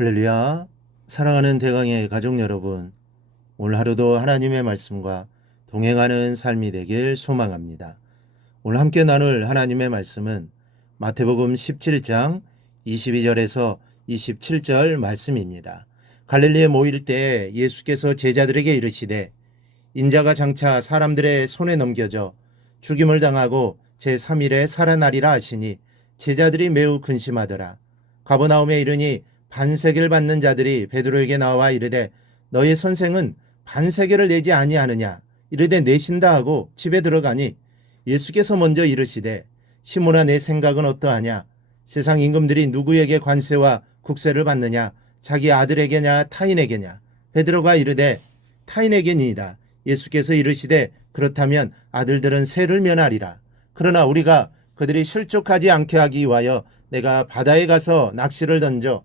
할렐루야. 사랑하는 대강의 가족 여러분, 오늘 하루도 하나님의 말씀과 동행하는 삶이 되길 소망합니다. 오늘 함께 나눌 하나님의 말씀은 마태복음 17장 22절에서 27절 말씀입니다. 갈릴리에 모일 때 예수께서 제자들에게 이르시되 인자가 장차 사람들의 손에 넘겨져 죽임을 당하고 제3일에 살아나리라 하시니 제자들이 매우 근심하더라. 가버나움에 이르니 반세계를 받는 자들이 베드로에게 나와 이르되 너희 선생은 반세계를 내지 아니하느냐 이르되 내신다 하고 집에 들어가니 예수께서 먼저 이르시되 시몬아 내 생각은 어떠하냐 세상 임금들이 누구에게 관세와 국세를 받느냐 자기 아들에게냐 타인에게냐 베드로가 이르되 타인에게니이다. 예수께서 이르시되 그렇다면 아들들은 세를 면하리라. 그러나 우리가 그들이 실족하지 않게 하기 위하여 내가 바다에 가서 낚시를 던져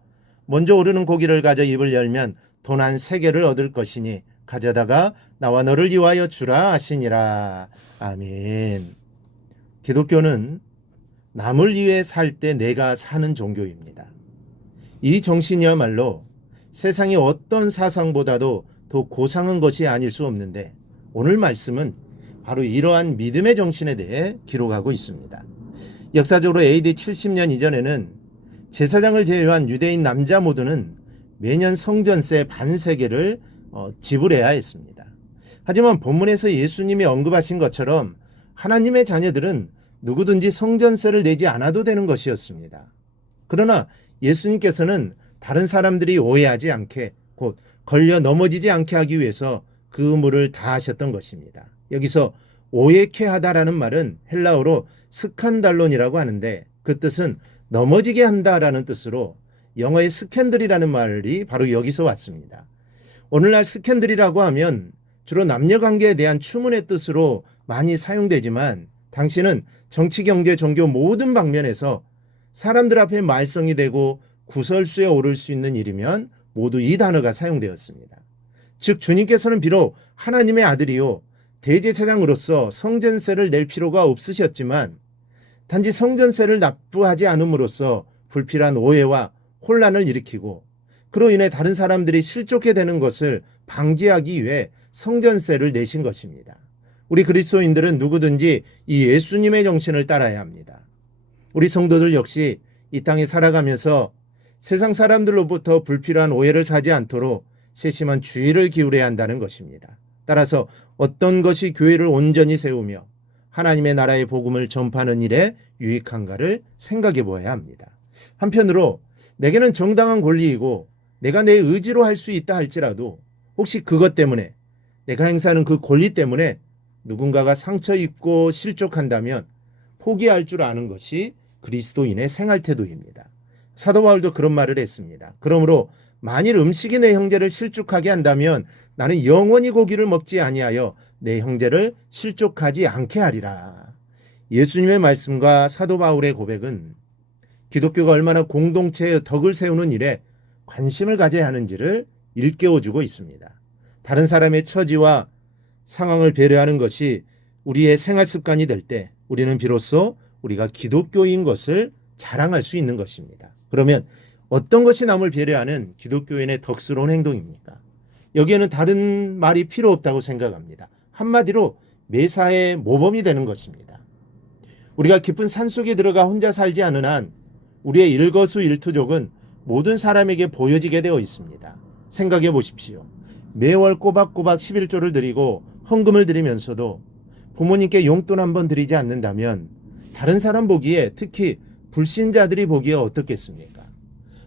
먼저 오르는 고기를 가져 입을 열면 돈 한 3개를 얻을 것이니 가져다가 나와 너를 위하여 주라 하시니라. 아멘. 기독교는 남을 위해 살 때 내가 사는 종교입니다. 이 정신이야말로 세상의 어떤 사상보다도 더 고상한 것이 아닐 수 없는데 오늘 말씀은 바로 이러한 믿음의 정신에 대해 기록하고 있습니다. 역사적으로 AD 70년 이전에는 제사장을 제외한 유대인 남자 모두는 매년 성전세 반세계를 지불해야 했습니다. 하지만 본문에서 예수님이 언급하신 것처럼 하나님의 자녀들은 누구든지 성전세를 내지 않아도 되는 것이었습니다. 그러나 예수님께서는 다른 사람들이 오해하지 않게 곧 걸려 넘어지지 않게 하기 위해서 그 의무를 다하셨던 것입니다. 여기서 오해케 하다라는 말은 헬라어로 스칸달론이라고 하는데 그 뜻은 넘어지게 한다라는 뜻으로 영어의 스캔들이라는 말이 바로 여기서 왔습니다. 오늘날 스캔들이라고 하면 주로 남녀관계에 대한 추문의 뜻으로 많이 사용되지만 당시는 정치, 경제, 종교 모든 방면에서 사람들 앞에 말썽이 되고 구설수에 오를 수 있는 일이면 모두 이 단어가 사용되었습니다. 즉 주님께서는 비록 하나님의 아들이요 대제사장으로서 성전세를 낼 필요가 없으셨지만 단지 성전세를 납부하지 않음으로써 불필요한 오해와 혼란을 일으키고 그로 인해 다른 사람들이 실족해 되는 것을 방지하기 위해 성전세를 내신 것입니다. 우리 그리스도인들은 누구든지 이 예수님의 정신을 따라야 합니다. 우리 성도들 역시 이 땅에 살아가면서 세상 사람들로부터 불필요한 오해를 사지 않도록 세심한 주의를 기울여야 한다는 것입니다. 따라서 어떤 것이 교회를 온전히 세우며 하나님의 나라의 복음을 전파하는 일에 유익한가를 생각해 보아야 합니다. 한편으로 내게는 정당한 권리이고 내가 내 의지로 할 수 있다 할지라도 혹시 그것 때문에 내가 행사하는 그 권리 때문에 누군가가 상처 입고 실족한다면 포기할 줄 아는 것이 그리스도인의 생활 태도입니다. 사도 바울도 그런 말을 했습니다. 그러므로 만일 음식이 내 형제를 실족하게 한다면 나는 영원히 고기를 먹지 아니하여 내 형제를 실족하지 않게 하리라. 예수님의 말씀과 사도 바울의 고백은 기독교가 얼마나 공동체의 덕을 세우는 일에 관심을 가져야 하는지를 일깨워주고 있습니다. 다른 사람의 처지와 상황을 배려하는 것이 우리의 생활 습관이 될 때 우리는 비로소 우리가 기독교인 것을 자랑할 수 있는 것입니다. 그러면 어떤 것이 남을 배려하는 기독교인의 덕스러운 행동입니까? 여기에는 다른 말이 필요 없다고 생각합니다. 한마디로 매사에 모범이 되는 것입니다. 우리가 깊은 산속에 들어가 혼자 살지 않은 한 우리의 일거수일투족은 모든 사람에게 보여지게 되어 있습니다. 생각해 보십시오. 매월 꼬박꼬박 11조를 드리고 헌금을 드리면서도 부모님께 용돈 한번 드리지 않는다면 다른 사람 보기에 특히 불신자들이 보기에 어떻겠습니까?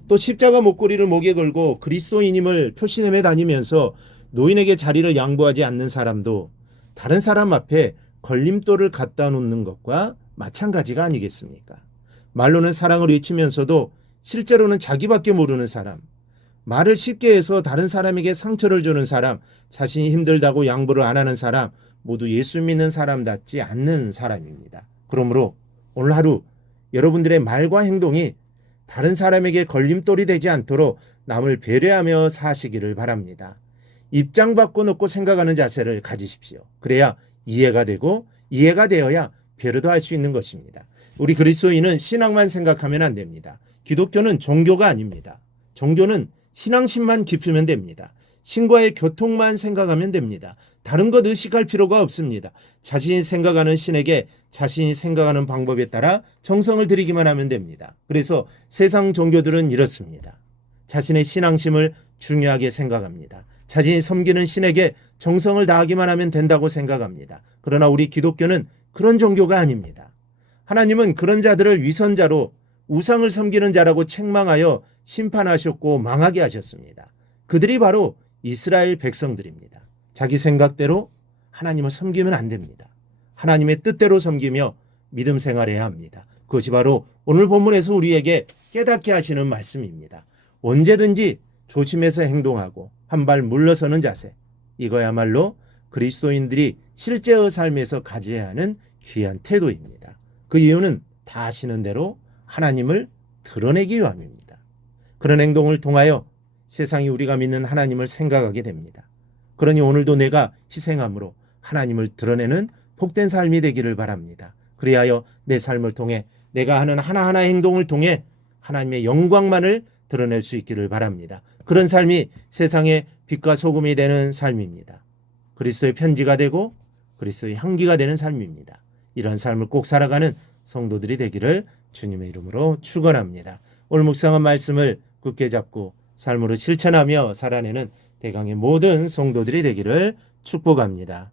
또 십자가 목걸이를 목에 걸고 그리스도인임을 표시내며 다니면서 노인에게 자리를 양보하지 않는 사람도 다른 사람 앞에 걸림돌을 갖다 놓는 것과 마찬가지가 아니겠습니까? 말로는 사랑을 외치면서도 실제로는 자기밖에 모르는 사람, 말을 쉽게 해서 다른 사람에게 상처를 주는 사람, 자신이 힘들다고 양보를 안 하는 사람, 모두 예수 믿는 사람답지 않는 사람입니다. 그러므로 오늘 하루 여러분들의 말과 행동이 다른 사람에게 걸림돌이 되지 않도록 남을 배려하며 사시기를 바랍니다. 입장 바꿔놓고 생각하는 자세를 가지십시오. 그래야 이해가 되고 이해가 되어야 배려도 할 수 있는 것입니다. 우리 그리스도인은 신앙만 생각하면 안 됩니다. 기독교는 종교가 아닙니다. 종교는 신앙심만 깊으면 됩니다. 신과의 교통만 생각하면 됩니다. 다른 것 의식할 필요가 없습니다. 자신이 생각하는 신에게 자신이 생각하는 방법에 따라 정성을 들이기만 하면 됩니다. 그래서 세상 종교들은 이렇습니다. 자신의 신앙심을 중요하게 생각합니다. 자신이 섬기는 신에게 정성을 다하기만 하면 된다고 생각합니다. 그러나 우리 기독교는 그런 종교가 아닙니다. 하나님은 그런 자들을 위선자로 우상을 섬기는 자라고 책망하여 심판하셨고 망하게 하셨습니다. 그들이 바로 이스라엘 백성들입니다. 자기 생각대로 하나님을 섬기면 안 됩니다. 하나님의 뜻대로 섬기며 믿음 생활해야 합니다. 그것이 바로 오늘 본문에서 우리에게 깨닫게 하시는 말씀입니다. 언제든지 조심해서 행동하고 한 발 물러서는 자세, 이거야말로 그리스도인들이 실제의 삶에서 가져야 하는 귀한 태도입니다. 그 이유는 다 아시는 대로 하나님을 드러내기 위함입니다. 그런 행동을 통하여 세상이 우리가 믿는 하나님을 생각하게 됩니다. 그러니 오늘도 내가 희생함으로 하나님을 드러내는 복된 삶이 되기를 바랍니다. 그리하여 내 삶을 통해 내가 하는 하나하나 행동을 통해 하나님의 영광만을 드러낼 수 있기를 바랍니다. 그런 삶이 세상의 빛과 소금이 되는 삶입니다. 그리스도의 편지가 되고 그리스도의 향기가 되는 삶입니다. 이런 삶을 꼭 살아가는 성도들이 되기를 주님의 이름으로 축원합니다. 오늘 묵상한 말씀을 굳게 잡고 삶으로 실천하며 살아내는 대강의 모든 성도들이 되기를 축복합니다.